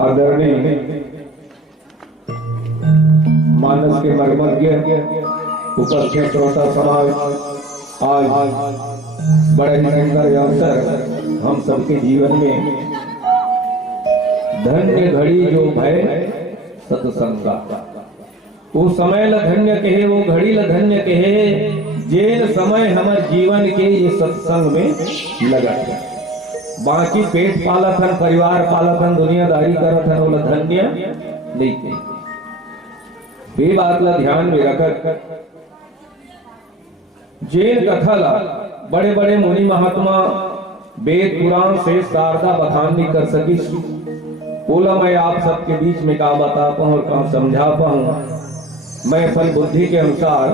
आदरणीय मानस के मर्मज्ञ उपस्थित श्रोता समाज, आज बड़े सुंदर अवसर हम सबके जीवन में धन्य घड़ी जो भय सत्संगा, वो समय ल धन्य कहे, वो घड़ी ल धन्य कहे, जेन समय हमारे जीवन के ये सत्संग में लगा है। बाकी पेट पालत हन, परिवार पालत हन, दुनियादारी करत हन, वो धन्य नहीं थे। ये बात ला ध्यान में रखकर जैन कथा ला बड़े बड़े मुनि महात्मा वेद पुराण से शारदा बखान नहीं कर सकी। बोला मैं आप सबके बीच में कहा बता पाऊं और कहा समझा पाऊं। मैं अपन बुद्धि के अनुसार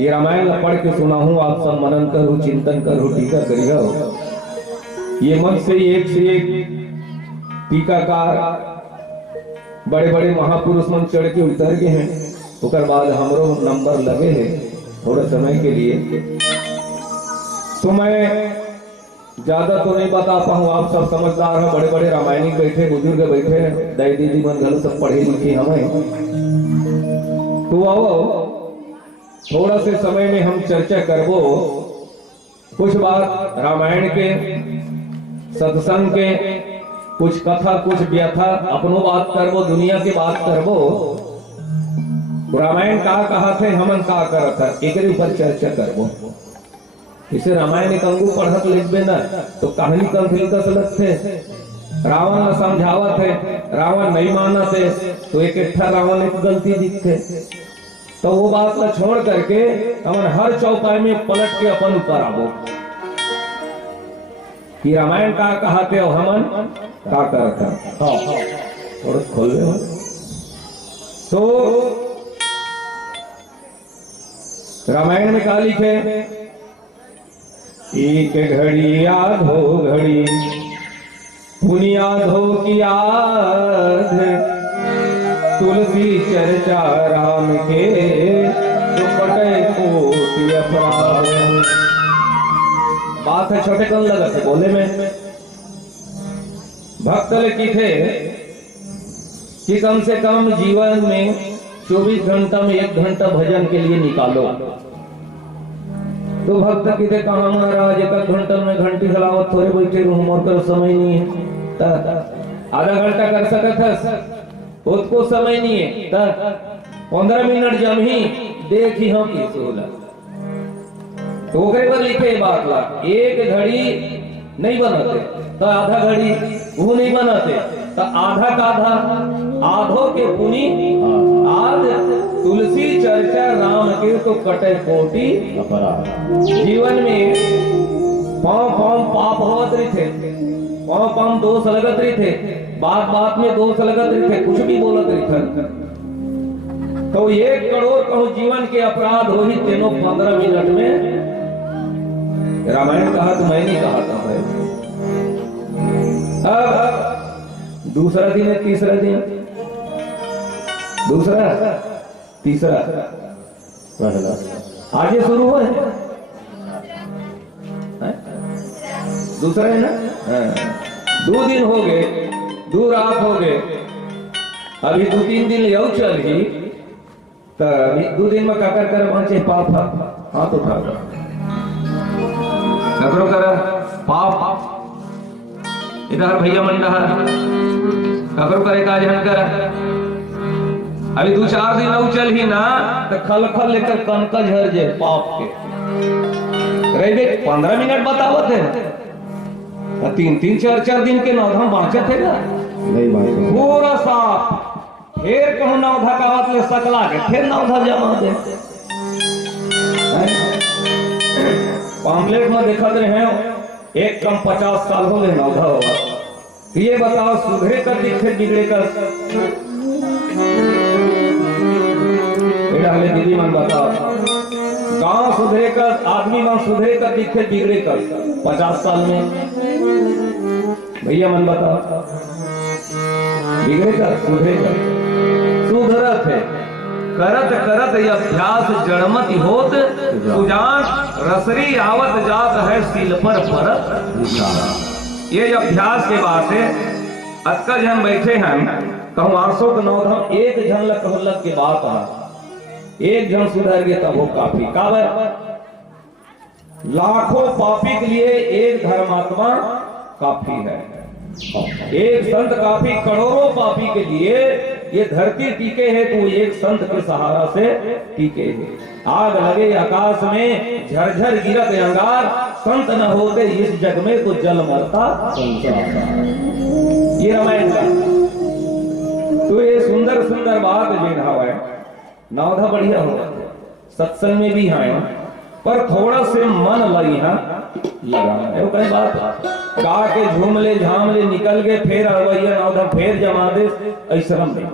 ये रामायण पढ़ के सुना हूं, आप सब मनन करो, चिंतन करो, टीका करिए। ये मन से एक टीकाकार बड़े बड़े महापुरुष मन चढ़ के उतर गए हैं। उसके बाद हमरो नंबर लगे हैं थोड़े समय के लिए, तो मैं ज्यादा तो नहीं बता पाऊँ। आप सब समझदार हैं, बड़े बड़े रामायणिक बैठे, बुजुर्ग बैठे हैं, दाई दीदी मन घर सब पढ़े लिखे हमें, तो आओ थोड़ा से समय में हम चर्चा करबो कुछ बात रामायण के, सत्संग के, कुछ कथा, कुछ व्यथा, अपनो बात करबो, दुनिया की बात करबो। रामायण का कहा थे, हमन का करत है, एक ऊपर चर्चा करबो। इसे रामायण एक अंगू पढ़त लिखबे ना तो कहानी कल फिल्कस लगते। रावण न समझावत है, रावण नहीं मानत है, तो एक रावण एक गलती दिखते। तो वो बात को छोड़ करके हमन हर चौपाई में पलट के अपन ऊपर आबो कि रामायण का कहते हो, हमन का करता। थोड़ा खोल ले। तो रामायण में का लिखे, एक घड़ी आधो घड़ी पुनिया धो की आध, तुलसी चर्चा राम के दुपटे कोटि अपराध। बात है छोटे कल लगा थे बोले में। भक्त लिखी थे कि कम से कम जीवन में 24 घंटा में 1 घंटा भजन के लिए निकालो। तो भक्त की थे कहा महाराज 1 घंटा में घंटी चलावत थोड़े बैठे रहूं, मोर कर समय नहीं है। आधा घंटा कर सकत उसको समय नहीं है, 15 मिनट जम ही देखी हम की सोला। तो ओकरे पर लिखे बात ला, एक घड़ी नहीं बनाते तो आधा घड़ी वो नहीं बनाते, तो आधा का आधा आधो के पुनी आध, तुलसी चर्चा राम के तो कटे कोटि अपराध। जीवन में पांव पांव पाप होत रही थे, पांव पांव दोष लगत रही थे, बात बात में दोष लगत रही थे, कुछ भी बोलत रही थे। तो 1 करोड़ कहूं जीवन के अपराध हो ही तीनों 15 मिनट में। रामायण कहा तो मैं नहीं कहा था भाई। अब दूसरा दिन है, तीसरा दिन, दूसरा तीसरा आज ये शुरू हुआ है, दूसरा है ना। 2 दिन हो गए, 2 रात हो गए, अभी 2-3 दिन यू चल ही, तो अभी 2 दिन में काकर कर पहुंचे पाप हाथ उठा ककरो कर पाप इधर भैया मंडा ककरो करे का जहन कर। अभी 2-4 दिन यू चल ही ना तो खल खल लेकर कनका झर जे पाप के रहे 15 मिनट बतावत है, 3-3, 4-4 दिन के नौधा बाँचत है ना, नहीं बाँचत पूरा साफ। फिर कहूँ नौधा कावत ले सकला के फिर नौधा जमा दे। पामलेट में देखा रहे हैं, एक कम 50 साल हो गए नौधा होगा। ये बताओ सुधरे का दिखे बिगड़े का दीदी मन बताओ, गांव सुधरे का, आदमी मन सुधरे का दिखे बिगड़े का 50 साल में। भैया मन बताओ बिगड़े का सुधरे का, सुधरत है करत करत ये अभ्यास जड़मति होत, सुजान रसरी आवत जात है सील पर परत। ये अभ्यास के बात है अक्का जन बैठे हैं कहूँ आसो के नौधम एक जन लग के बात है, एक जन सुधर गए तब वो काफी काबर। लाखों पापी के लिए एक धर्मात्मा काफी है, एक संत काफी करोड़ों पापी के लिए। ये धरती टीके है तो एक संत के सहारा से टीके है। आग लगे आकाश में झरझर गिरत अंगार, संत न होते इस जग में तो जल मरता संसार। ये रामायण का तो ये सुंदर सुंदर बात जिन हवा नौधा बढ़िया हो सत्संग में भी आए पर थोड़ा से मन लगी है लगाना है। कई बात गा के झूमले झामले निकल गए फिर अवैया नौधा फिर जमा दे ऐसा नहीं।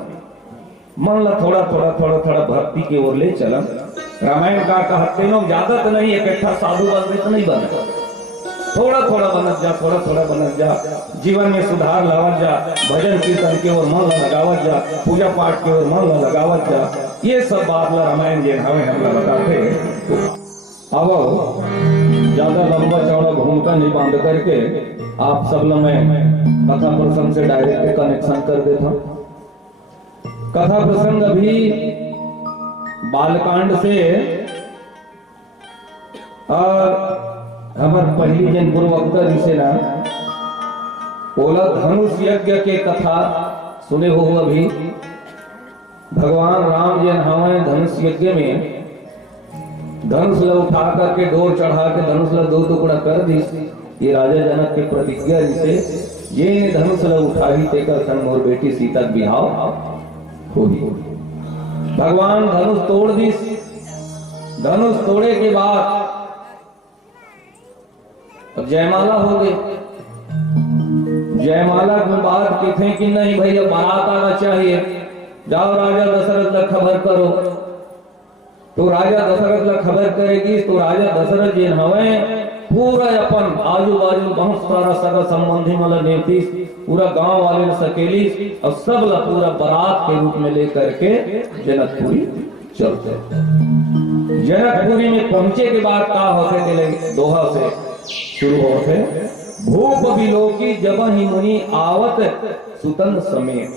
मन ला थोड़ा थोड़ा थोड़ा थोड़ा भक्ति की ओर ले चला। रामायण का कहते लोग ज्यादा तो नहीं इकट्ठा साधु बन तो नहीं बन, थोड़ा थोड़ा बनत जा, थोड़ा थोड़ा बनत जा, जीवन में सुधार लावत जा, भजन कीर्तन के ओर मन लगावत जा, पूजा पाठ के ओर मन लगावत जा। ये सब बात ला रामायण जे हमें हम बताते। अब ज्यादा लंबा चौड़ा घूमता नहीं बांध करके आप सब लोग मैं कथा प्रसंग से डायरेक्ट कनेक्शन कर देता। कथा प्रसंग अभी बालकांड से हमार पहली जन पूर्ववक्ता जिसे ना बोला धनुष यज्ञ के कथा सुने हो अभी। भगवान राम जी हमें धनुष यज्ञ में धनुष ला उठा करके डोर चढ़ा के धनुष ला दो टुकड़ा कर दी। ये राजा जनक के प्रतिज्ञा जिसे ये धनुष ला उठा ही तेकर संग और बेटी सीता बिहाव हो ही। भगवान धनुष तोड़ दी। धनुष तोड़े के बाद अब जयमाला हो गई। जयमाला के बाद कहते कि नहीं भैया बारात आना चाहिए, जाओ राजा दशरथ ला खबर करो। तो राजा दशरथ ला खबर करेगी तो राजा दशरथ जी हवे पूरा अपन आजू बाजू बहुत सारा सगा संबंधी मतलब नेती पूरा गांव वाले ने सकेली और सब ला पूरा बारात के रूप में लेकर के जनकपुरी चलते। जनकपुरी में पहुंचे के बाद का होते के दोहा से शुरू होते। भूप बिलोकी जब ही मुनि आवत सुतन समेत,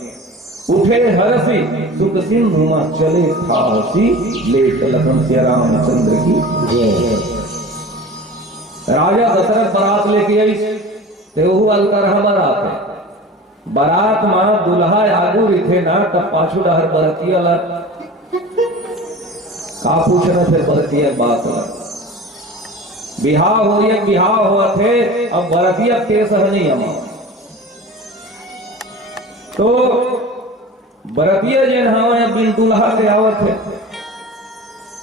उठे हरसी सुख सिंधु चले था हसी, लेट लखन सिया रामचंद्र की जय। राजा दशरथ बारात लेके आई तेहू अलकर बारात है। बारात में दुल्हा आगू रिथे ना तब पाछू डहर बरतिया ला का पूछना फिर बरतिया बात ला बिहाव हो या बिहाव हुआ थे। अब बरतिया केस नहीं हम तो बरतिया जिन हमारे बिन दुल्हा के आवत है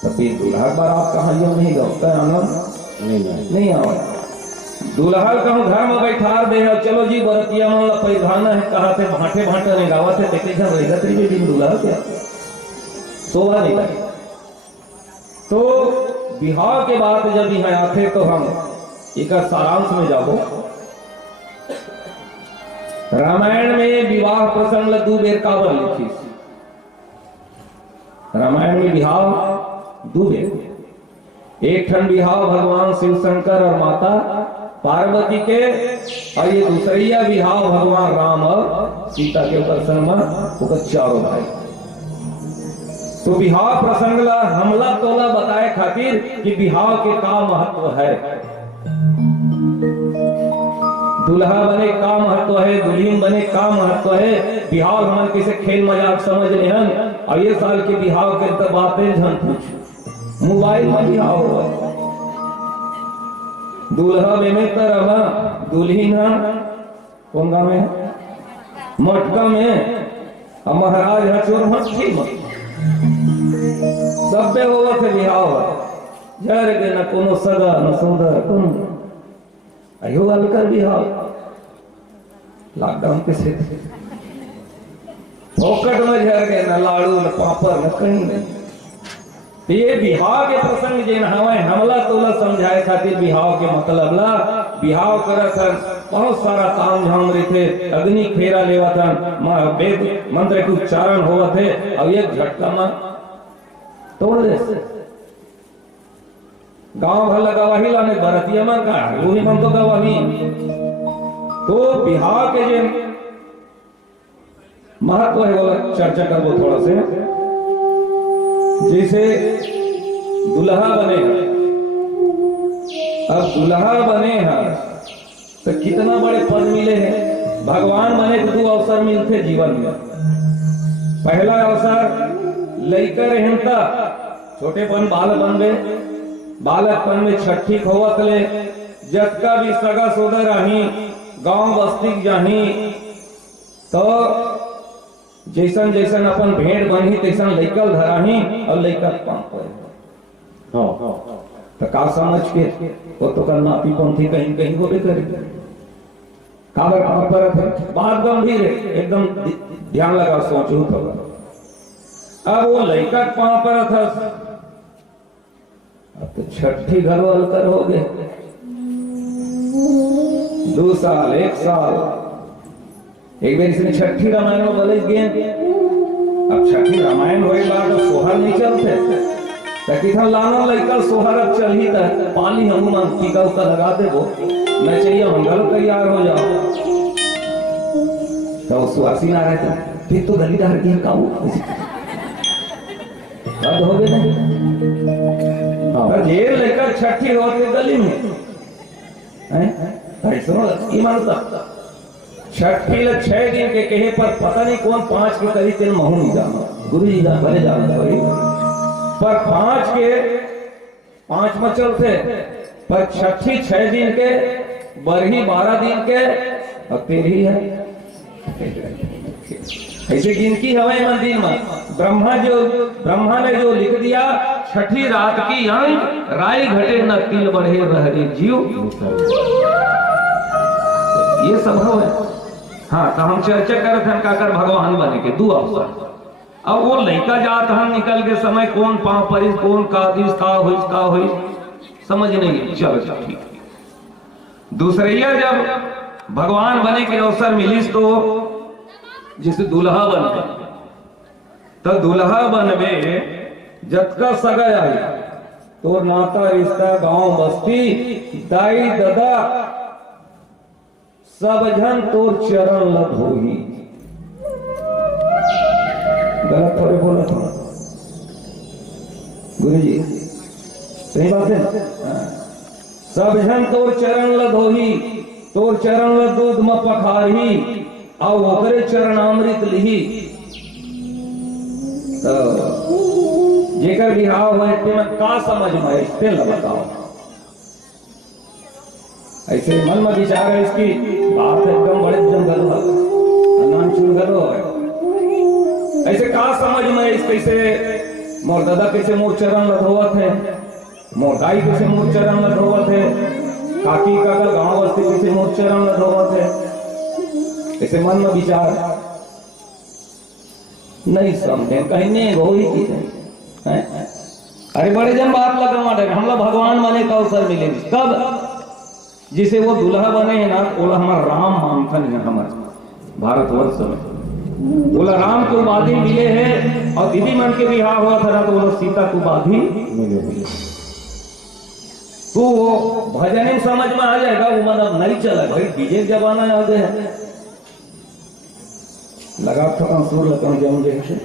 तब बिन दुल्हा बारात कहाँ नहीं गौता आनंद नहीं आवत। दुल्हा कहूँ घर में बैठा दे चलो जी बरतिया मन ला परिधान है कहा थे भाटे भाटे नहीं गावत है देखे जब रहेगा तेरे बिन दुल्हा क्या शोभा नहीं लगे। तो बिहार के बाद जब यहाँ आते तो हम एक सारांश में जाओ। रामायण में विवाह प्रसंग दो बेर काबर लिखी। रामायण में विवाह दो बेर, एक ठन विवाह भगवान शिव शंकर और माता पार्वती के और ये दूसरिया विवाह भगवान राम और सीता के प्रसंग में चारों भाई। तो विवाह प्रसंग ला हमला तोला बताए खातिर कि विवाह के का महत्व है, दुल्हा बने का महत्व है, दुल्हन बने का महत्व है। विवाह हमन किसे खेल मजाक समझ रहे हैं और ये साल के विवाह के तो बातें झन पूछ मोबाइल में विवाह हो। दूल्हा में तरह दुल्हन कौन गाँव में मटका में महाराज हचोर मटकी में सब पे होगा थे विवाह जर के न कोनो सगा न सुंदर कौन अयो अलकर विवाह लॉकडाउन के से फोकट में झर गए न लाड़ू न पापड़ न कहीं नहीं। ये विवाह के प्रसंग जिन हमें हमला तोला समझाए खातिर विवाह के मतलब ला विवाह करत बहुत सारा काम झाम रहे थे, अग्नि फेरा लेवा था, वेद मंत्र के उच्चारण हुआ थे और एक झटका में तोड़ दे। गांव भर गवाही लाने भरतिया में का वही मन तो गवाही। तो बिहार के जिन महत्व है वो चर्चा करबो थोड़ा से। जैसे दुल्हा बने हैं, अब दुल्हा बने हैं तो कितना बड़े पद मिले हैं। भगवान बने के दो अवसर मिलते जीवन में। पहला अवसर लइका रहता छोटेपन बाल बनबे, बालकपन में छठी खोवत ले, जतका भी सगा सोदर रही गांव बस्ती जाही तो जैसन जैसन अपन भेड़ बनी तैसन लइकल धराही और लइका पाँव पड़े। तो का समझ के वो तो का नाती पंथी कहीं कहीं होबे करे। काबर परत है, बात गंभीर है, एकदम ध्यान लगा सोचू तो। अब वो लइका पाँव परत है, अब तो छठी घर वाल कर हो गए 2 साल 1 साल। एक बार इसने छठी रामायण में बोले गए। अब छठी रामायण होए बाद सोहर नहीं चलते ताकि था लाना लइका सोहर अब चल ही था पाली हनुमान टीका उका लगा दे वो मैं चाहिए मंगल तैयार हो जाओ तो सुहासी ना रहता फिर तो गलीदार की काबू अब हो गए नहीं। हाँ ये लेकर छठी होते गली में हैं सुनो ये मानता छठी ल 6 दिन के कहे पर पता नहीं कौन 5 के करी तेल महू नहीं जाना गुरु जी जान भले जाना पड़ी पर 5 के 5 में चलते पर छठी 6 दिन के बरही 12 दिन के और 13 है ऐसे गिनती हवाई मंदिर में ब्रह्मा ने जो लिख दिया छठी रात की अंक राय घटे न तिल बढ़े रहरे जीव ये संभव है। हाँ तो हम चर्चा करते हैं काकर भगवान बने के 2 अवसर। अब वो लड़का जात हम निकल के समय कौन पांव परिस कौन का हुई समझ नहीं चलो ठीक। दूसरिया जब भगवान बने के अवसर मिलिस तो जिसे दुल्हा बन तो दुल्हा बनबे जतका सगा आई तो नाता रिश्ता गांव बस्ती दाई दादा सब जन तोर चरण लग होगी। गलत थोड़े बोला था गुरु जी सही बात है। सब जन तोर चरण लग होगी तोर चरण लग दूध में पखारही और ओकरे चरणामृत लिही तो जेकर बिहाव हुए में का समझ में इससे न बताओ। ऐसे मन में विचार है इसकी बात एकदम बड़े जंगल है ऐसे का समझ में इस कैसे मोर दादा कैसे मोर चरण लधोवत है मोर दाई कैसे मोर चरण लधोवत है काकी काका गांव बस्ती कैसे मोर चरण लधोवत है ऐसे मन में विचार नहीं समझे कहीं नहीं हो ही की है। अरे बड़े जन बात लगा हम लोग भगवान बने का अवसर मिले कब जिसे वो दुल्हा बने हैं ना बोला हमारा राम मानथन है हमारे भारतवर्ष में बोला राम को उपाधि मिले हैं और दीदी मन के बिहार हुआ था ना तो बोला सीता को उपाधि मिले तो वो भजन समझ में आ जाएगा वो मतलब नहीं चला भाई डीजे जमाना याद है लगा थोड़ा सुर लगा जम जैसे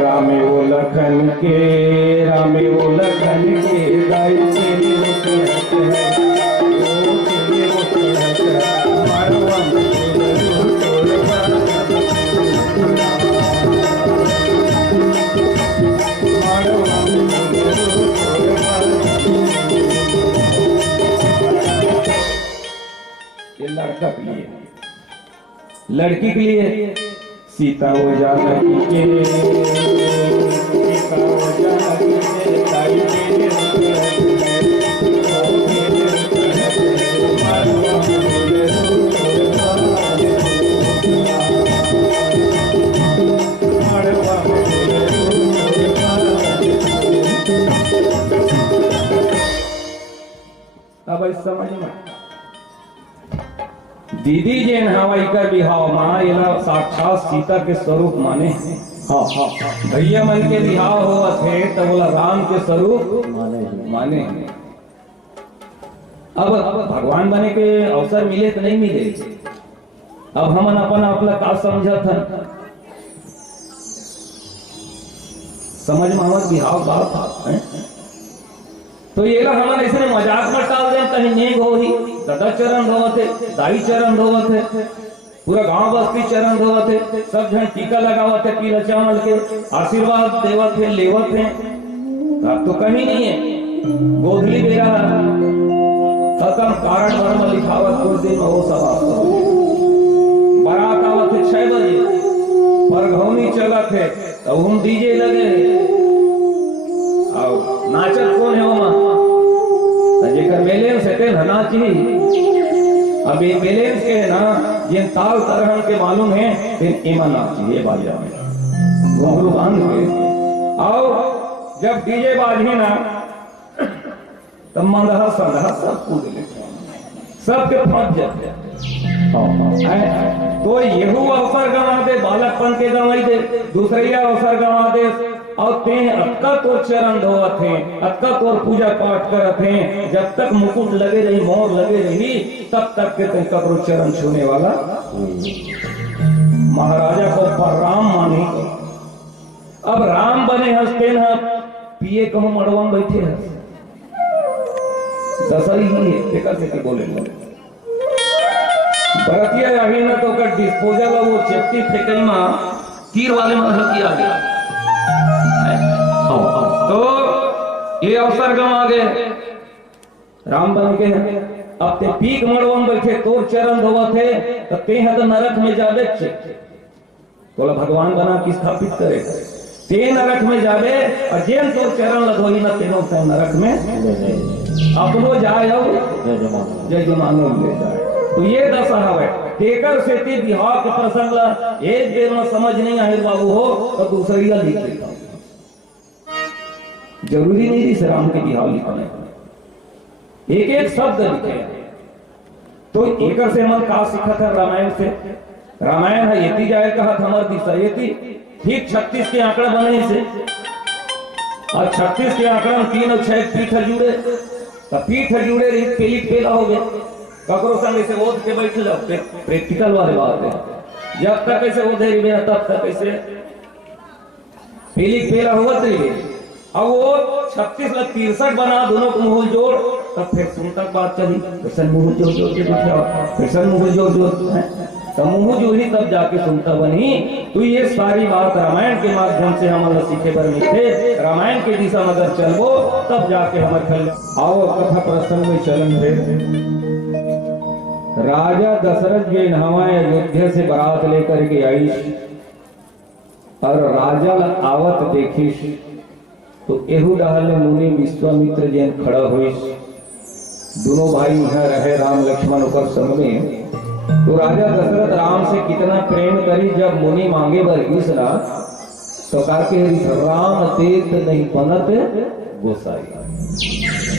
रामे वो लखन के दाई से ये लड़का के लिए लड़की के लिए सीता हो जानकी के सीता हो जानकी के दाई अब इस समझ में दीदी जेन हवाई का बिहाव माना ये साक्षात सीता के स्वरूप माने। हाँ भैया मन के बिहाव हुआ थे तो बोला राम के स्वरूप माने। अब भगवान बने के अवसर मिले तो नहीं मिले। अब हमन अपन अपना का समझत हन, समझ में हमन बिहाव बात है। तो ये ला हमन ऐसे मजाक में टाल दे, कहीं नेग हो ही दादा चरण धोवत है, दाई चरण धोवत है, पूरा गांव बस्ती चरण धोवत है, सब जन टीका लगावत है, पीला चावल के आशीर्वाद देवत है, लेवत है। अब तो कहीं नहीं है। गोधली बेरा खत्म, कारण वर्म लिखावत कुछ दिन हो सब। बारात आवत है 6 बजे, परघौनी चलत है तो हम डीजे लगे और नाचत कौन है वहां, जेकर बैलेंस है ना नाची। अब ये बैलेंस के ना जिन ताल तरहन के मालूम है फिर एमा नाची ये बाजा में घुंघरू बांध के। और जब डीजे बाजी ना तब मंदहा संदहा सब कूद लेते, सबके फंस जाते। तो यहू अवसर गंवा दे, बालकपन के गंवाई दे, दूसरे अवसर गंवा दे, और ते अक्का तोर चरण धोवत हैं, अक्का तोर पूजा पाठ करत हैं। जब तक मुकुट लगे रही, मोर लगे रही, तब तक के ते ककरो चरण छूने वाला। महाराजा को पर राम माने, अब राम बने हंसते न पिए कहूं मड़वा में बैठे हंस दसई ही है से बोले बरतिया आगे ना तो कर डिस्पोजल वो चेप्टी फेंकई मा तीर वाले में किया गया। तो ये अवसर गंवा गए, राम बन के अब ते पीक मड़वा में बैठे, तोर चरण धोवत है तो ते तो नरक में जावे। बोला भगवान बना की स्थापित करे, ते नरक में जावे और जेन तोर चरण लगोही ना तेनो ते नरक में अपनो जाए और जय जमानो ले जाए। तो ये दशा है तेकर से ते बिहार के प्रसंग ला एक बेर में समझ नहीं आए बाबू हो तो दूसरी ला लिख लेता। जरूरी नहीं थी राम के बिहार लिखना, एक एक शब्द लिखे। तो एक से हम का सीखा था रामायण से, रामायण है येती जाए कहा हमार दिशा येती ठीक 36 के आंकड़ा बने से, और 36 के आंकड़ा में 3 और 6 पीठ जुड़े, तो पीठ जुड़े रही पेली पेला हो गया। ककरो संग से ओढ़ के बैठ लो, प्रैक्टिकल वाले बात है। जब तक ऐसे ओढ़े रही तब तक ऐसे पेली पेला होगा रही। अब वो 36 ला 63 बना, दोनों को मुंह जोड़, तब फिर सुन तक बात चली। फिर मुंह जोड़ जोड़ के फिर मुंह जोड़ जोड़ तो मुंह जोड़ी तब जाके सुनता बनी। तो ये सारी बात रामायण के माध्यम से हम सीखे पर मिलते। रामायण के दिशा में अगर चलबो तब जाके हमारे फल। आओ कथा प्रसंग में चलन थे। राजा दशरथ जी नहवाए अयोध्या से बारात लेकर के आई और राजा आवत देखिस तो एहू डाल मुनि विश्वामित्र जैन खड़ा हुई। दोनों भाई यहाँ रहे, राम लक्ष्मण ऊपर संग में। तो राजा दशरथ राम से कितना प्रेम करी, जब मुनि मांगे बरगिस ना तो काके राम देत नहीं बनत गोसाई।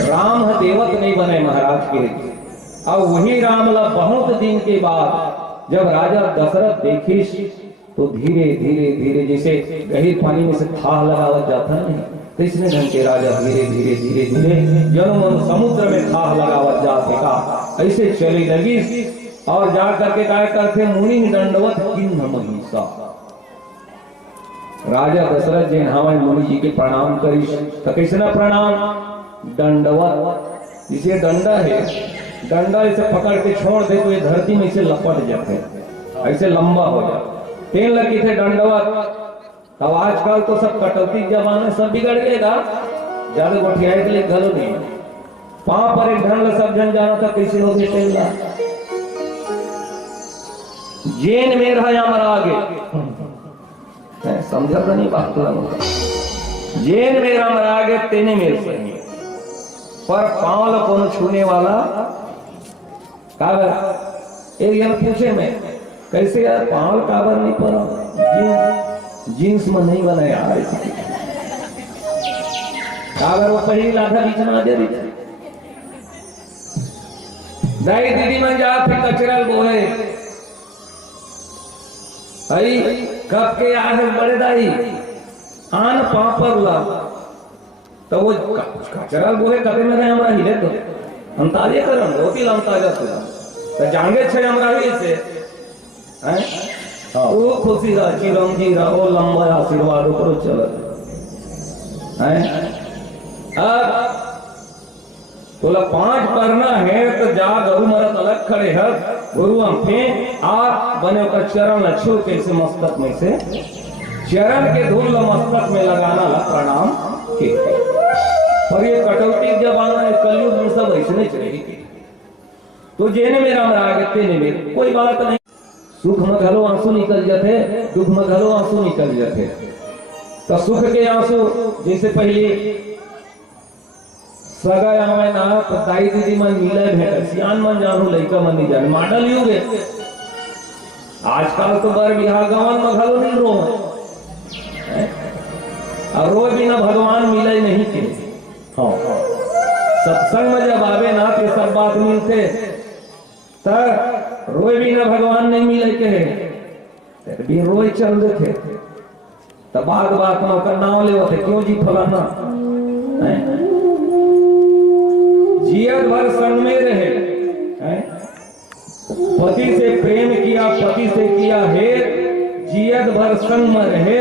राम देवत नहीं बने महाराज के। और वही राम ला बहुत दिन के बाद जब राजा दशरथ देखिस तो धीरे धीरे धीरे जैसे गहीर पानी में से थाह लगावत जाता है, तो इसने ढंग के राजा धीरे धीरे धीरे धीरे जन्म समुद्र में थाह लगावत जाते का ऐसे चली लगी। और जा करके क्या करते मुनि दंडवत किन्ह महिषा। राजा दशरथ जी हमारे मुनि जी के प्रणाम करी तो कैसे प्रणाम दंडवत, इसे डंडा है, डंडा इसे पकड़ के छोड़ दे तो ये धरती में इसे लपट जाते ऐसे लंबा हो जाता। तेल लगी थे दंडवत। अब आजकल तो सब कटौती जमाने सब बिगड़ गएगा, ज्यादा गोठियाए के लिए घलो नहीं। पांव पर एक ढंग सब जन जाना था कैसे हो गए तेल ला। जेन में रहा हमारा आगे समझा तो नहीं बात तो जेन में हमारा आगे तेने मेरे सही पर पांव ला कौन छूने वाला काबर। एक जन पूछे मैं कैसे यार पांव काबर नहीं पड़ा, जींस में नहीं बना यार काबर वो पहली लाठा बीच में दे दी। दाई दीदी मन जा फिर कचरा बोहे हई कब के आए बड़े दाई आन पापर ला तो वो कचरा बोहे कभी में हमारा हिले तो अंताजे करम होती लमताजा तुला तो जांगे छे हमरा ही से हैं वो खुशी रा चिरंजी रहो लंबा आशीर्वाद करो चल हैं अब तोला 5 करना है तो जा गरु मरत अलग खड़े है गुरु हम पे आ बने का चरण लच्छू कैसे मस्तक में से चरण के धूल मस्तक में लगाना ला प्रणाम के और ये कटौती जब आना है कलयुग में सब ऐसे नहीं चलेगी तो जेने मेरा मराग तेने मेरे कोई बात नहीं सुख में घलो आंसू निकल जाते दुख में घलो आंसू निकल जाते तो सुख के आंसू जैसे पहले सगा आवे ना तो दाई दीदी मन मिले भेट सियान मन जानू लइका मन नहीं जाने मॉडल युग है आजकल तो बर बिहार गवन में घलो नहीं रो और रोज बिना भगवान मिले नहीं के हाँ सत्संग में जब आवे ना तो सब बात मिलते तब रोज बिना भगवान नहीं मिले के भी रोज चल देते तब बात में का नाम ले होते क्यों जी फलाना जियत भर संग में रहे पति से प्रेम किया पति से किया है जियत भर संग में रहे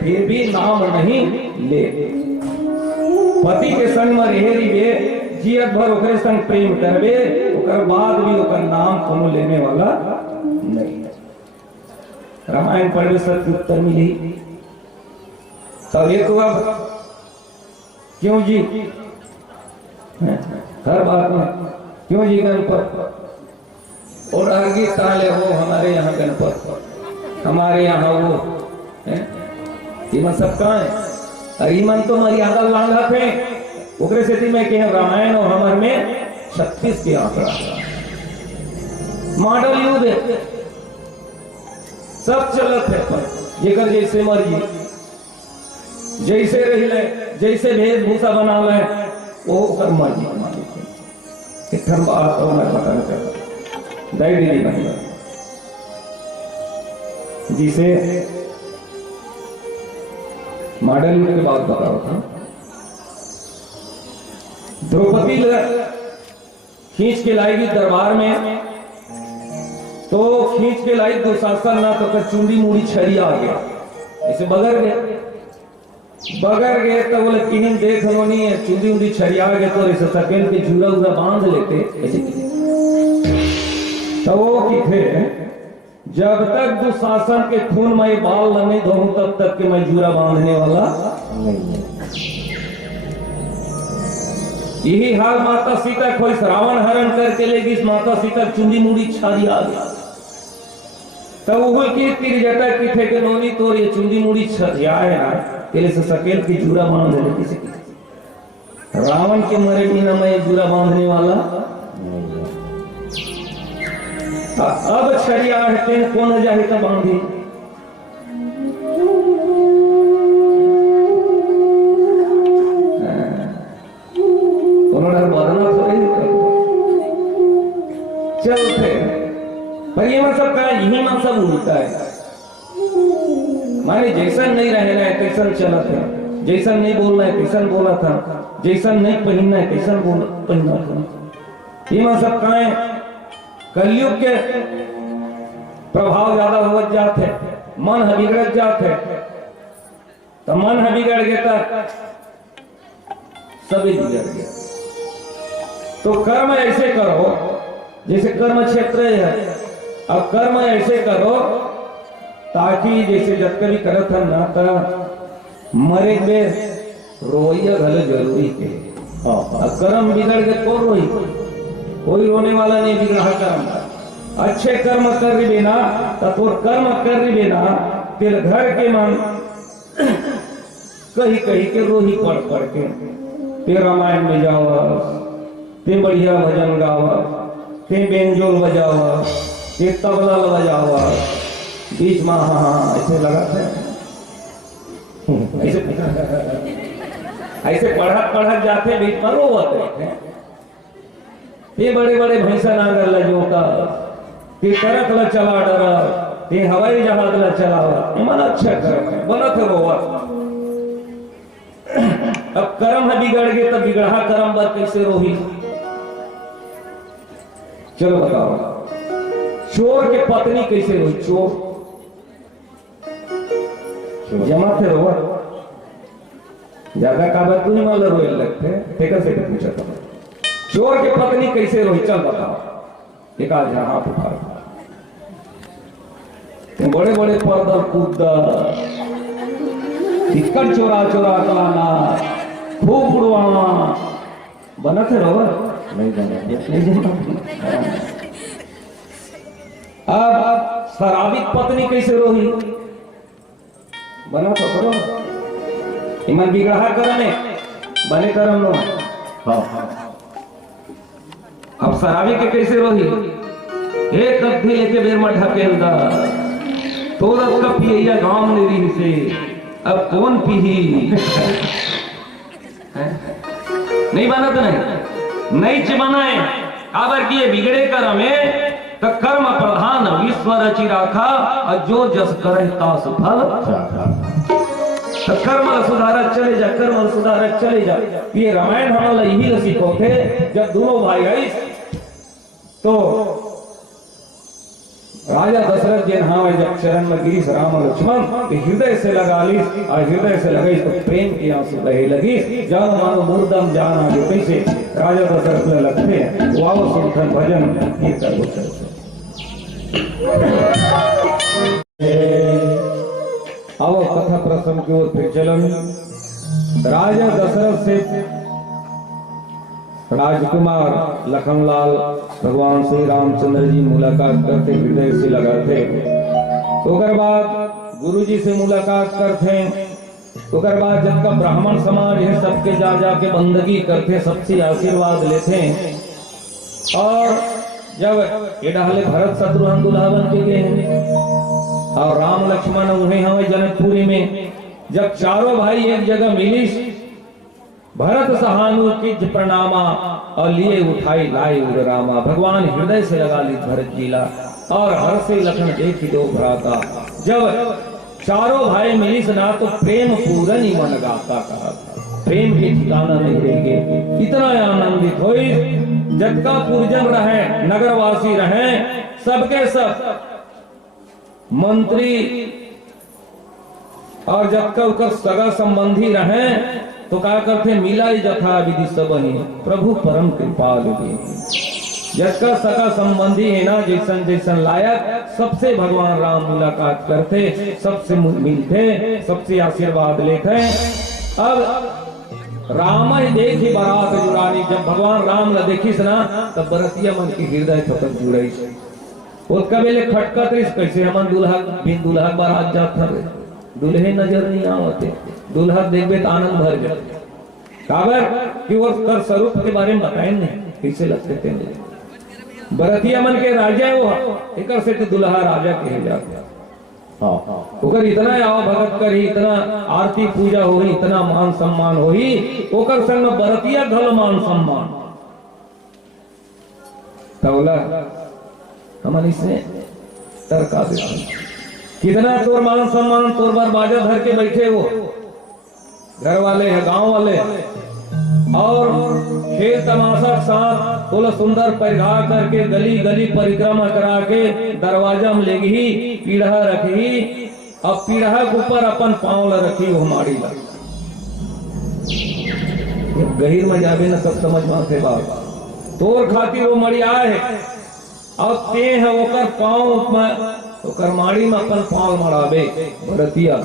फिर भी नाम नहीं ले पति के संग में रहे रिबे जियत भर ओकरे संग प्रेम करबे ओकर बाद भी ओकर नाम कोनो लेने वाला नहीं रामायण पढ़े सत्य उत्तर मिली तब ये तो अब क्यों जी हर बात में क्यों जी गणपत और आगे ताले हो हमारे यहाँ गणपत हमारे यहाँ वो सब कहाँ है अरे मन तो मर्यादा लांघा थे उकरे से मैं कह रामायण और हमारे में 36 के आंकड़ा मॉडल युग है सब चलत है पर जेकर जैसे मर्जी जैसे रह ले जैसे वेशभूषा बना ले वो कर मर्जी एक बात और मैं बता कर दाई दीदी बन जिसे मॉडल के बात बताओ था द्रौपदी खींच के लाएगी दरबार में तो खींच के लाई दुशासन ना तो कर चुंडी मुड़ी छड़ी आ गया ऐसे बगर गए तो बोले किन्हीं देख लो नहीं है चुंडी उंडी छड़ी आ गए तो ऐसे सकेल के झूला उरा बांध लेते ऐसे तो वो किथे जब तक दुशासन के खून में बाल न नहीं धोऊं तब तक के मैं जूरा बांधने वाला यही हाल माता सीता कोई रावण हरण करके लेगी इस माता सीता चुंडी मुड़ी छाड़ी आ गया तब वो की तिर जाता किथे के नोनी तो ये चुंडी मुड़ी छड़िया है ना तेरे से सकेल की जूरा बांध ले किसी रावण के मरे बिना मैं जूरा बांधने वाला अब छड़िया है तेन कौन जाए तो बांधी उन्होंने बदना थोड़ी चलते पर ये मन सब का यही मन सब उल्टा है माने जैसा नहीं रहना है कैसा चला था जैसा नहीं बोलना है कैसा बोला था जैसा नहीं पहनना है कैसा पहनना था ये मन सब का है कलयुग के प्रभाव ज्यादा हो जाते मन बिगड़ जाते तो मन बिगड़ गया सभी बिगड़ गया तो कर्म ऐसे करो जैसे कर्म क्षेत्र है अब कर्म ऐसे करो ताकि जैसे जब कभी करत है ना तो मरे में रोइया भले जरूरी है कर्म बिगड़ गए तो रोई कोई रोने वाला नहीं बिगड़ा कर्म अच्छे कर्म कर रही बिना तो कर्म कर रही बिना तेरे घर के मन कहीं कहीं के रोही पढ़ के ते रामायण में जाओ ते बढ़िया भजन गावा ते बेंजोल बजावा ते तबला बजावा बीच में हाँ ऐसे लगाते ऐसे पढ़त जाते बीच में रोवते ये बड़े बड़े भैंसा नागर लजो का ते करक ला चला डरा ते हवाई जहाज ला चलावा मन अच्छा कर बनत रोवा अब कर्म है बिगड़ गए तो बिगड़ा कर्म बर कैसे रोही चलो बताओ, चोर के पत्नी कैसे हुई? चोर जमा थे रोवर ज्यादा काबर तू नहीं मालूम रोए लगते ठेकर से पूछा था, चोर के पत्नी कैसे रोई? चल बताओ। एक आज हाथ उठा, बड़े बड़े पर्दा कूदा टिकट चोरा चोरा कराना खूब उड़वाना बना थे रोवर नहीं बना। अब शराबी पत्नी कैसे रोही? बना तो करो, इमन बिगड़ा करने बने करम लो। अब शराबी के कैसे रोही? एक कद्दी लेके बेर में ढकेलदा थोड़ा उसका पिया गांव मेरी से अब कौन पीही? नहीं बना तो नहीं बनाए काबर किए बिगड़े कर्म में तो कर्म प्रधान विश्व रचि राखा और जो जस करे तास फल। तो कर्म सुधारक चले जा, कर्म सुधारक चले जा। ये रामायण हमारा यही रसिको थे, जब दोनों भाई आई तो राजा दशरथ जी हाँ जब चरण में गिरीश राम और लक्ष्मण तो हृदय से लगा ली और हृदय से लगी तो प्रेम की आंसू बहे लगी। जान मानो मुर्दम जान आगे कैसे राजा दशरथ में लगते हैं वाओ सुनकर भजन कीर्तन होते। अब कथा प्रसंग की ओर फिर चलन। राजा दशरथ से राजकुमार लखनलाल भगवान श्री रामचंद्र जी मुलाकात करते, हृदय से लगाते। तो बाद गुरुजी से मुलाकात करते, तो बाद जब का ब्राह्मण समाज है सबके जा जाके बंदगी करते, सबसे आशीर्वाद लेते। और जब ये डाले भरत शत्रुघ्न दुल्हा बन के गए हैं और राम लक्ष्मण हुए हमें जनकपुरी में, जब चारों भाई एक जगह मिली, भरत सहानु की प्रणामा और लिए उठाई लाई उर रामा। भगवान हृदय से लगा ली भरत जिला और हर से लखन देखी दो भ्राता। जब चारों भाई मिली ना तो प्रेम पूरन ही मन गाता कहा, प्रेम के ठिकाना नहीं रहेंगे। इतना आनंदित हुई जब का पूजन रहे, नगरवासी रहे, सबके सब मंत्री और जब का सगा संबंधी रहे तो क्या करते मिलाई जथा विधि सब ही प्रभु परम कृपाल जसका सका संबंधी है ना जैसन जैसन लायक सबसे भगवान राम मुलाकात करते, सबसे मिलते, सबसे आशीर्वाद लेते। अब राम ही देखी बारात जुड़ानी, जब भगवान राम न देखी ना तब बरतिया मन की हृदय थकत जुड़ाई। उसका बेले खटकत कैसे हमन दुल्हा बिन दुल्हा बारात जाता रहे, दुल्हे नजर नहीं आवते, दुल्हा देखबे तो आनंद भर गया। काबर कि वो कर स्वरूप के बारे में बताए नहीं कैसे लगते थे। बरतिया मन के राजा वो एक से तो दुल्हा राजा कहे जाते। ओकर इतना आओ भगत करी, इतना आरती पूजा हो, इतना मान सम्मान हो, ओकर संग बरतिया घल मान सम्मान तौला हमन इसने तरका देते। कितना तोर मान सम्मान तोर बार बाजा धर के बैठे वो घर वाले है, गांव वाले, और खेल तमाशा साथ बोला सुंदर परिधा करके गली गली परिक्रमा करा के दरवाजा में लेगी पीढ़ा रखी, अब पीढ़ा के ऊपर अपन पांव ला रखी वो माड़ी ला। गहीर में जाबे ना तब समझ में आते बात तोर खातिर वो मड़ी आए, अब ते है ओकर पांव में ओकर माड़ी में अपन पांव मड़ाबे बरतिया।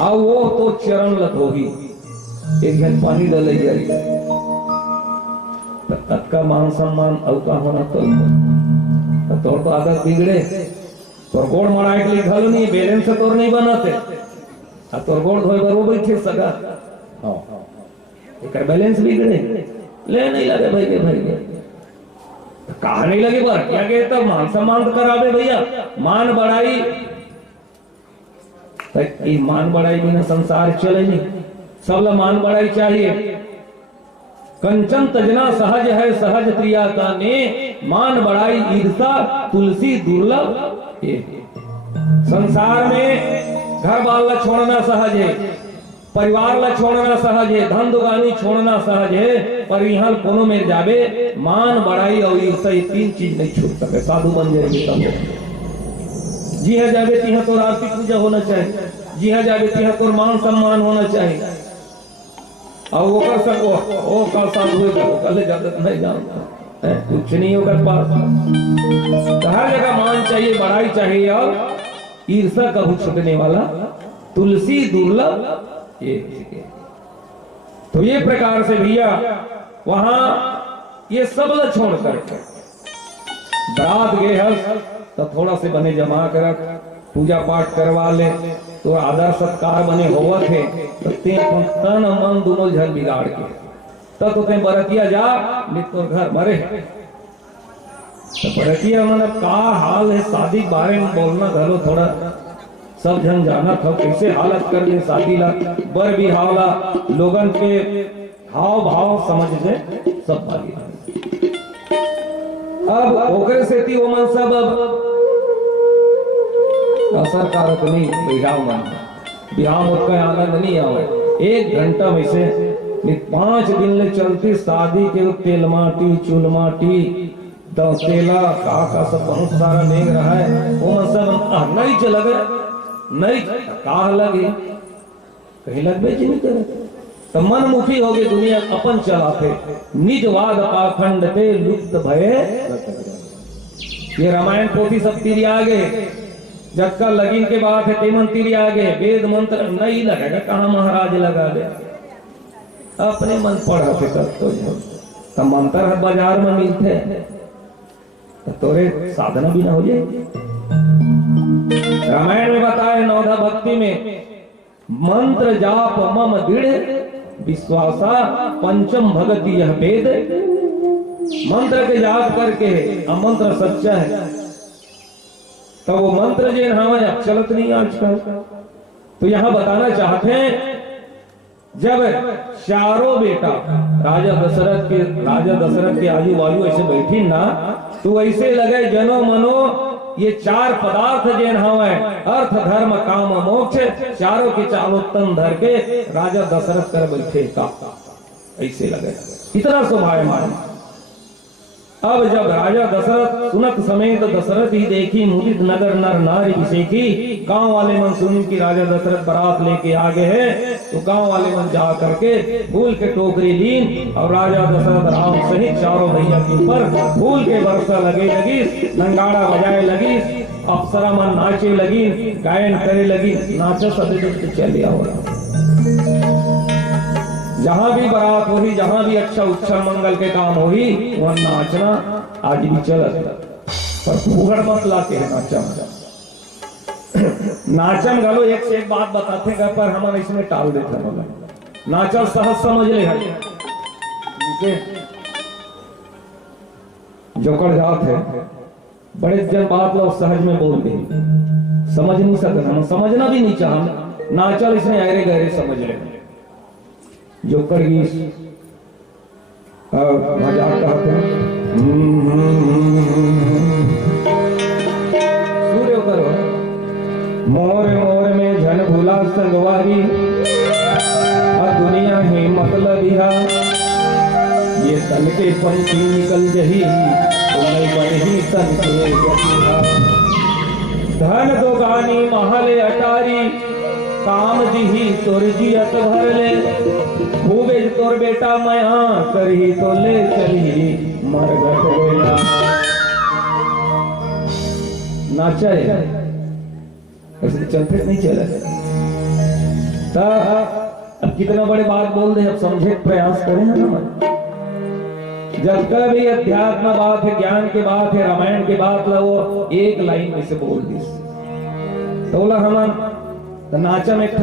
अब वो तो चरण लत होगी, एक घट पानी डाले जाए तत्का मान सम्मान अवका होना तो आदत बिगड़े। तोर गोड़ मराए के लिए घल नहीं बैलेंस से तोर नहीं बनाते, तोर गोड़ धोए बर वो बैठे सगा एक बैलेंस बिगड़े ले नहीं लगे भाई के भाई कहा नहीं लगे बार क्या कहता मान सम्मान करावे भैया। मान बढ़ाई मान बढ़ाई बिना संसार चले नहीं, सबला मान बढ़ाई चाहिए। कंचन तजना सहज है सहज प्रिया का ने, मान बढ़ाई ईर्षा तुलसी दुर्लभ। संसार में घर बाल छोड़ना सहज है, परिवार ला छोड़ना सहज है, धन दुगानी छोड़ना सहज है, पर यहाँ कोनो में जावे मान बड़ाई और ईर्ष्या, ये तीन चीज नहीं छूट सके। साधु बन जाएंगे तब जी हाँ जावे तिहा तो आरती पूजा होना चाहिए, जी हाँ जावे तिहा तो मान सम्मान होना चाहिए। और वो कर सको वो का साधु कल ज्यादा नहीं जानता कुछ नहीं होगा पास। तो हर जगह मान चाहिए, बड़ाई चाहिए और ईर्ष्या कभी छूटने वाला तुलसी दुर्लभ ये। तो ये प्रकार से भैया वहां ये सब ल छोड़ करके बारात गए हर तो थोड़ा से बने जमा कर पूजा पाठ करवा ले तो आदर सत्कार बने होवत है तो ते तन मन दोनों झल बिगाड़ के तो ते बरतिया जा नित्य घर मरे। तो बरतिया मतलब का हाल है शादी के बारे में बोलना घरो थोड़ा सब जन जाना था कैसे हालत कर दे शादी ला बर भी हावला लोगन के हाव भाव समझ से सब बागी। अब ओकरे से थी ओमन सब अब असर कारक नहीं बिहाव मत का आनंद नहीं आवे। 1 घंटा में से 5 दिन ले चलती शादी के तेल माटी चूल माटी तेला का सब बहुत सारा नेग रहा है वो सब नहीं चल गए नहीं कहा लगे कहीं लग बेच नहीं करे तो मन मुखी हो गए दुनिया अपन चलाते निजवाद पाखंड पे लुप्त भय। ये रामायण पोथी सब तीरी आगे जब का लगीन के बाद है तेमन तीरी आगे वेद मंत्र नहीं लगेगा कहा महाराज लगा दे अपने मन पढ़ते तो मंत्र बाजार में मिलते तो तोरे साधना भी ना हो जाए। रामायण में बताए नवधा भक्ति में मंत्र जाप मम दृढ़ विश्वासा पंचम भगति यह वेद। मंत्र के जाप करके मंत्र सच्चा है तो वो मंत्र जो हाँ चलत नहीं आजकल। तो यहाँ बताना चाहते हैं जब चारों बेटा राजा दशरथ के आजू बाजू ऐसे बैठी ना तो ऐसे लगे जनो मनो ये 4 पदार्थ जेन हवे अर्थ धर्म काम मोक्ष चारों के चारों तन धर के राजा दशरथ कर बैठे का ऐसे लगे इतना शोभायमान। अब जब राजा दशरथ सुनत समेत दशरथ ही देखी मुदित नगर नर नारी विषेखी। गांव वाले मन सुनी कि राजा दशरथ बारात लेके आ गए हैं तो गांव वाले मन जा करके फूल के टोकरी लीन और राजा दशरथ राम सहित चारों भैया के ऊपर फूल के वर्षा लगे लगी नंगाड़ा बजाए लगी अप्सरा मन नाचे लगी गायन करे लगी नाचा सब चले आओ। जहां भी बारात हो रही जहां भी अच्छा उच्छल मंगल के काम हो रही वहां नाचना आज भी चलत पर फूहड़ मत लाते हैं नाचम गलो एक से एक बात बताते हैं पर हम इसमें टाल देते हैं नाचल सहज समझ ले जिसे जोकर जात है बड़े जन बात लोग सहज में बोल दे समझ नहीं सकते हम समझना भी नहीं चाहते नाचल इसमें अरे गहरे समझ ले जोकर मजाक कहते हैं सूर्य करो मोर मोर में झन भूला संगवारी दुनिया है मतलब ये तन के पंछी निकल जही ही तन के धन दो गानी महल अटारी काम दिही तोर जियत भर ले खूबे तोर बेटा मया करही तो ले चली मरगट बेला नाचा है ऐसे चलते नहीं चला अब कितना बड़े बात बोल दे अब समझे प्रयास करें हम जब का भी अध्यात्म बात है ज्ञान की बात है रामायण की बात ला वो एक लाइन में से बोल दी तो हम तो नाचम एक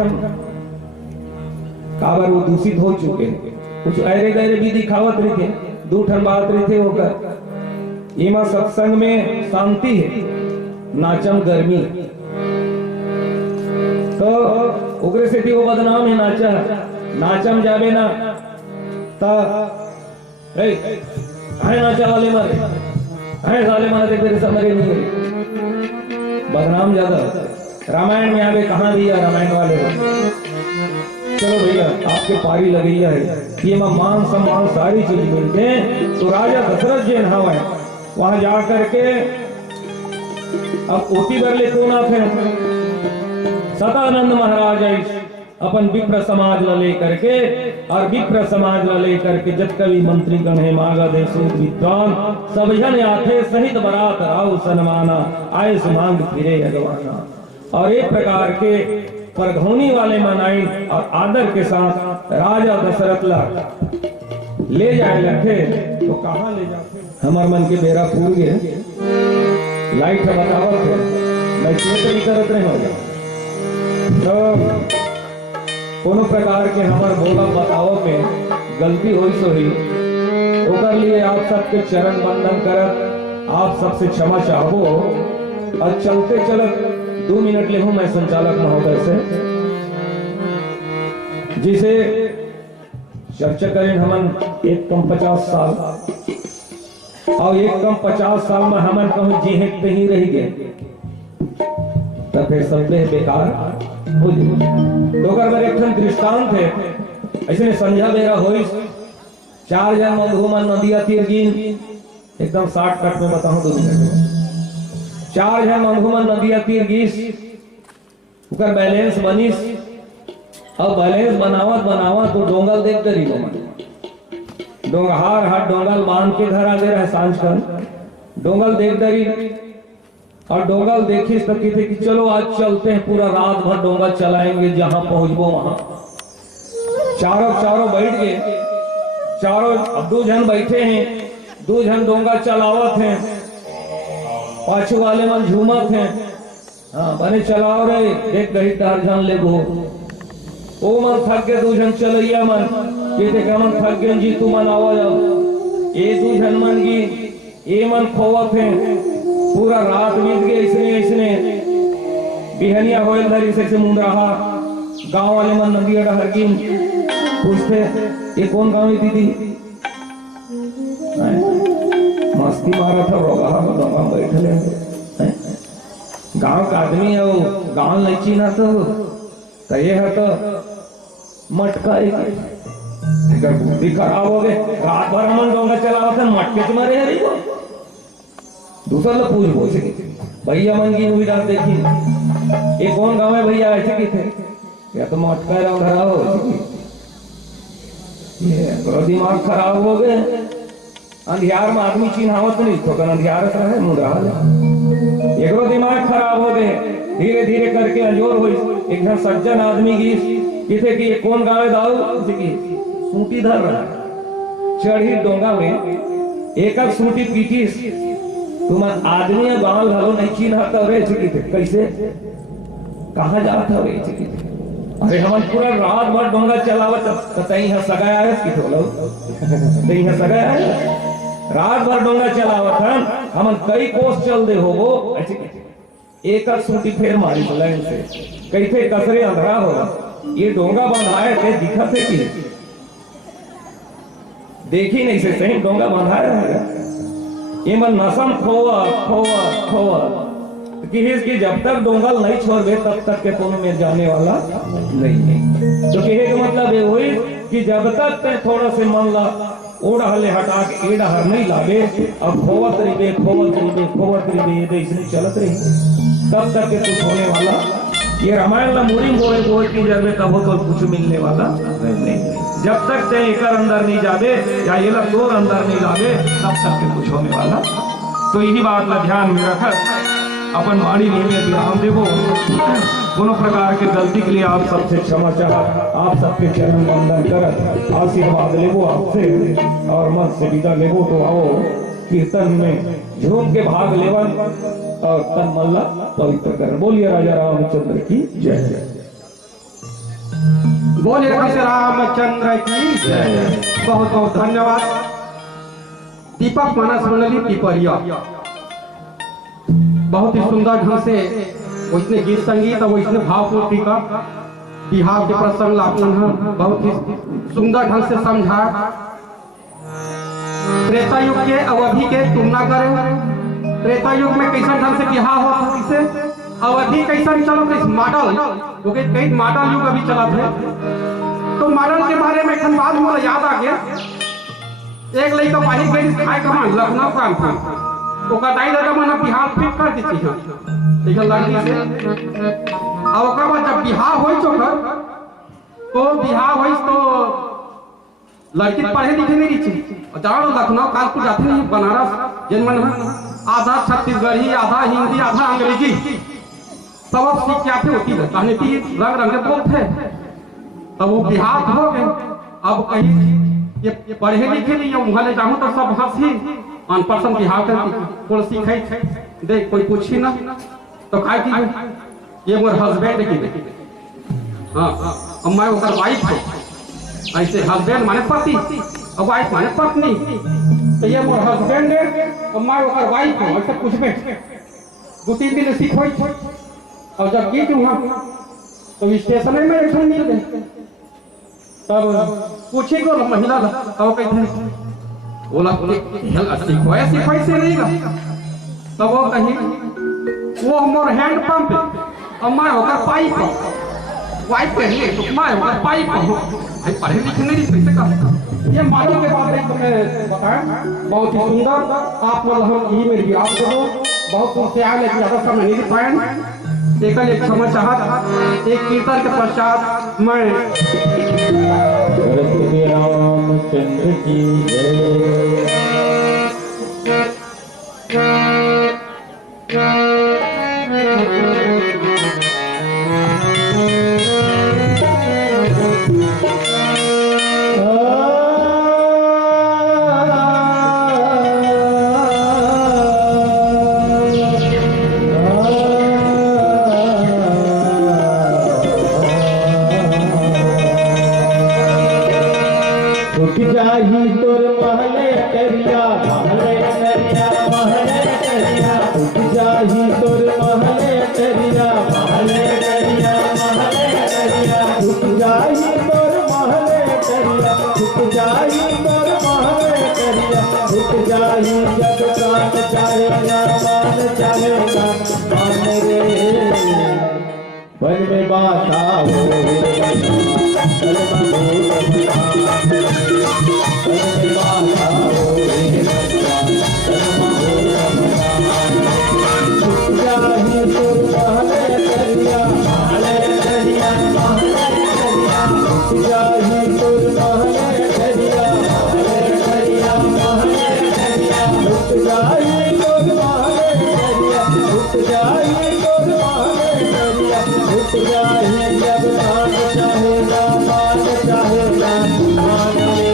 काबर वो दूषित हो चुके हैं कुछ अरे गहरे भी दिखावत रहे थे 2 ठन बात रहे थे होकर इमा सत्संग में शांति है नाचम गर्मी तो उग्र से थी वो बदनाम है नाचा नाचम जावे ना ता है नाचा वाले मरे है साले मरे तेरे समरे नहीं बदनाम ज्यादा। रामायण में आगे कहां दिया रामायण वाले चलो भैया आपके पारी लगैया है, ये मान सम्मान सारी चीज मिलते हैं। तो राजा दशरथ जी नहावा है वहां जा करके अब ओती बरले कौन आते सतानंद महाराज अपन विप्र समाज ला लेकर के और विप्र समाज ला लेकर के जब कवि मंत्री गण है मागा देशो विद्वान सब जन आथे सहित बरात राव सनमाना आए सुमांग फिरे अगवाना। और एक प्रकार के परघौनी वाले मनाई और आदर के साथ राजा दशरथ ला ले जाए लगे। तो कहाँ ले जाते हमार मन के बेरा पूर गए लाइट से बतावत है मैं चिंता करत रहे हो तो कोनो प्रकार के हमार बोला बताओ में गलती हुई सो ही ओकर लिए आप सबके चरण वंदन करत आप सबसे क्षमा चाहो। और चलते चलत 2 मिनट ले हूं मैं संचालक महोदय से जिसे चर्चा करें हमन 1 कम 50 साल और 1 कम 50 साल में हमन कहूं जी है कहीं रह गए तब फिर सब बेकार हो जाए। तो अगर मेरे एक दृष्टांत है ऐसे संध्या बेरा होई 4 जन मधुमन नदिया तीर गिन एकदम 60 कट में बताऊं 2 मिनट में 4 जन मधुमन नदिया तीर गिस उकर बैलेंस बनिस अब बैलेंस बनावत तो डोंगल देख कर ही डोंगहार हाथ डोंगल मान के घर आ गए रहे सांझ कर डोंगल देख डरी और डोंगल देखी तो कहते कि चलो आज चलते हैं पूरा रात भर डोंगल चलाएंगे जहां पहुंचबो वहां। चारों बैठ गए चारों अब 2 जन बैठे हैं 2 जन डोंगा चलावत हैं पाछू वाले मन झूमत हैं हाँ बने चलाओ रे एक गही 4 जन ले गो ओ मन थक गए 2 जन चलैया मन कहते कि मन थक गए जी तू मन आवा जाओ ये 2 जन मन की ये मन खोवत हैं पूरा रात बीत गए इसने बिहनिया होयल धरी से मुंड रहा गांव वाले मन नदिया डहर गिन पूछते ये कौन गांव है दीदी मस्ती मारा था रोगा हम बैठे गांव का आदमी है वो गांव नहीं चीना तो ये है तो मटका एक बुद्धि खराब हो गए रात भर हम डोंगा चलावा था मटके से मारे हरी को दूसरा लोग पूछ बोल सके भैया मन की मूवी डाल देखी ये कौन गांव है भैया ऐसे की थे या तो मटका रहा हो ये तो दिमाग खराब हो गए अंधियार में आदमी चिन्हावत नहीं तो कर अंधियार रहे मुंह रहा एक दिमाग खराब हो गए धीरे धीरे करके अंजोर हो एक जन सज्जन आदमी की किसे कि ये कौन गांव है दाऊ की सूटी धर रहा चढ़ी डोंगा में एक सूटी पीटी तुम आदमी गांव घलो नहीं चिन्हता रे कैसे कहाँ जाता रे अरे हम पूरा रात भर डोंगा चलावत तई है सगाया है कि थोलो तई है सगाया है रात भर डोंगा चलावत हम कई कोस चल दे हो ऐसे एक सूटी फेर मारी लाइन से कैसे कसरे अंधरा हो ये डोंगा बंधाए थे दिखत है कि देखी नहीं से सही डोंगा बंधाया है ये मन नसम खोवा कि जब तक डोंगल नहीं छोड़े तब तक के कोनो में जाने वाला नहीं तो कहे का मतलब ये हुई कि जब तक ते थोड़ा से मन ला ओढ़ले हटा के एड़ा हर नहीं लागे अब खोवत रही ये इसने चलत रही तब तक के कुछ होने वाला ये रामायण ला मूरी गोए की जब तब हो तो कुछ मिलने वाला नहीं जब तक ते एक अंदर नहीं जावे या ये लोग 2 अंदर नहीं लावे तब तक के कुछ होने वाला। तो यही बात ला ध्यान में रखत अपन वाणी में ध्यान देवो दोनों प्रकार के गलती के लिए आप सबसे क्षमा चाह आप सबके चरण वंदन करत आशीर्वाद लेवो आपसे और मन से विदा लेवो। तो आओ कीर्तन में झूम के भाग लेवन और तन मल्ला पवित्र कर। बोलिए राजा रामचंद्र की जय। बोलिए रामचंद्र की जय। बहुत बहुत धन्यवाद। दीपक मानस मंडली पिपरिया बहुत ही सुंदर ढंग से वो इतने गीत संगीत और वो इतने भावपूर्ण का बिहार के प्रसंग बहुत ही सुंदर ढंग से समझा। त्रेता युग के अवधि के तुलना करें त्रेता युग में कैसा ढंग से बिहार हुआ किसे अवधि कैसा चलो मॉडल क्योंकि कई मॉडल युग अभी चला थे तो मरण के बारे में एक बात मुझे याद आ गया। एक लड़का बाहर गई खाए कमान लखनऊ काम था, तो कदाई लगा मना बिहार फिट कर दी थी लेकिन लड़की से। और ओकर बाद जब बिहार होई चोकर तो बिहार होई तो लड़की पढ़े लिखे नहीं थी। जाओ लखनऊ कानपुर जाते नहीं बनारस जिनमन आधा छत्तीसगढ़ी आधा हिंदी आधा अंग्रेजी सब सीख के आते होती है कहने की रंग रंग के बोलते। तब वो बिहार हो गए। अब कहीं ये पढ़े लिखे नहीं वहां ले जाऊं तो सब हंसी अनपढ़ बिहार करती कोई सीखे देख कोई पूछी ना तो खाए की ये मोर हस्बैंड की हाँ अब मैं ओकर वाइफ हूँ। ऐसे हस्बैंड माने पति और वाइफ माने पत्नी। तो ये मोर हस्बैंड है और मैं ओकर वाइफ हूँ ऐसे पूछबे 2-3 दिन सीखो। और जब गीत वहाँ तो स्टेशन में एक मिल गए। तब पूछे को महिला तब कहते बोला सीखो से नहीं गा। तब वो कही वो मोर हैंड पंप और मैं होकर पाइप वाइफ पहले तो मैं होकर पाइप पढ़े लिखे नहीं कैसे कर। ये मानी के बाद एक मैं बताया बहुत ही सुंदर आप मतलब यही मेरी आप करो बहुत दूर से आए लेकिन ज्यादा समय नहीं पाए। एक समय चाहत एक कीर्तन के पश्चात मैं रामचंद्र की जय। जाही तोर महले करिया महले करिया महले करिया जाही तोर महले करिया महले करिया महले करिया जाही तोर महले करिया जाही तोर महले करिया जाही जब प्राण चाहेगा मान चाहेगा मान रे बन में बाता हो जब चाहेगा मान चाहेगा मान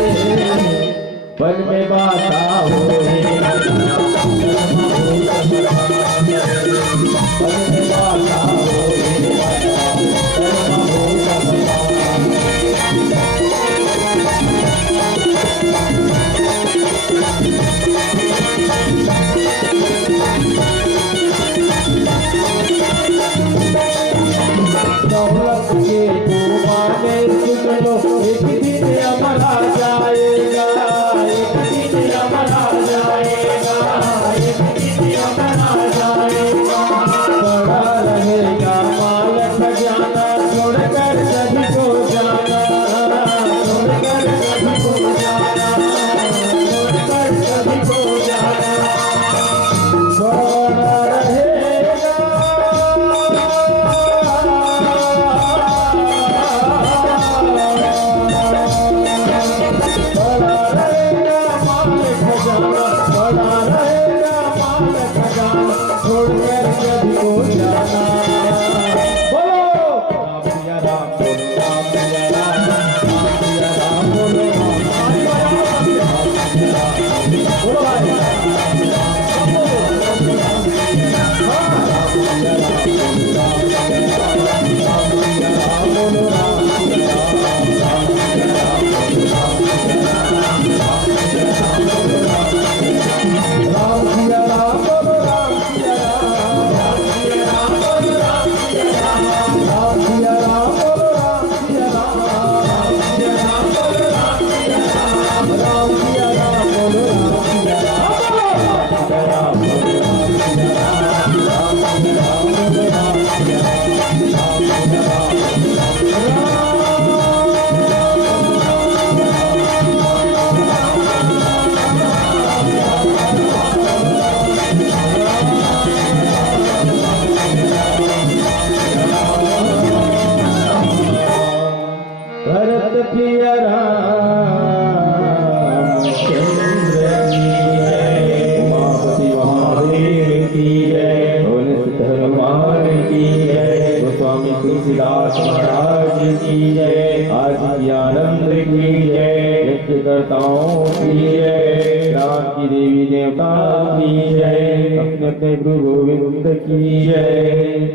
देवताओं की जय, राम की देवी देवताओं की जय, अपने अपने गुरु गोविंद की जय।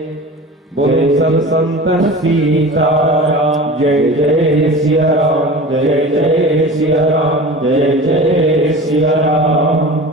बोले सब संतन सीताराम, जय जय सिया राम, जय जय सिया राम, जय जय सिया राम।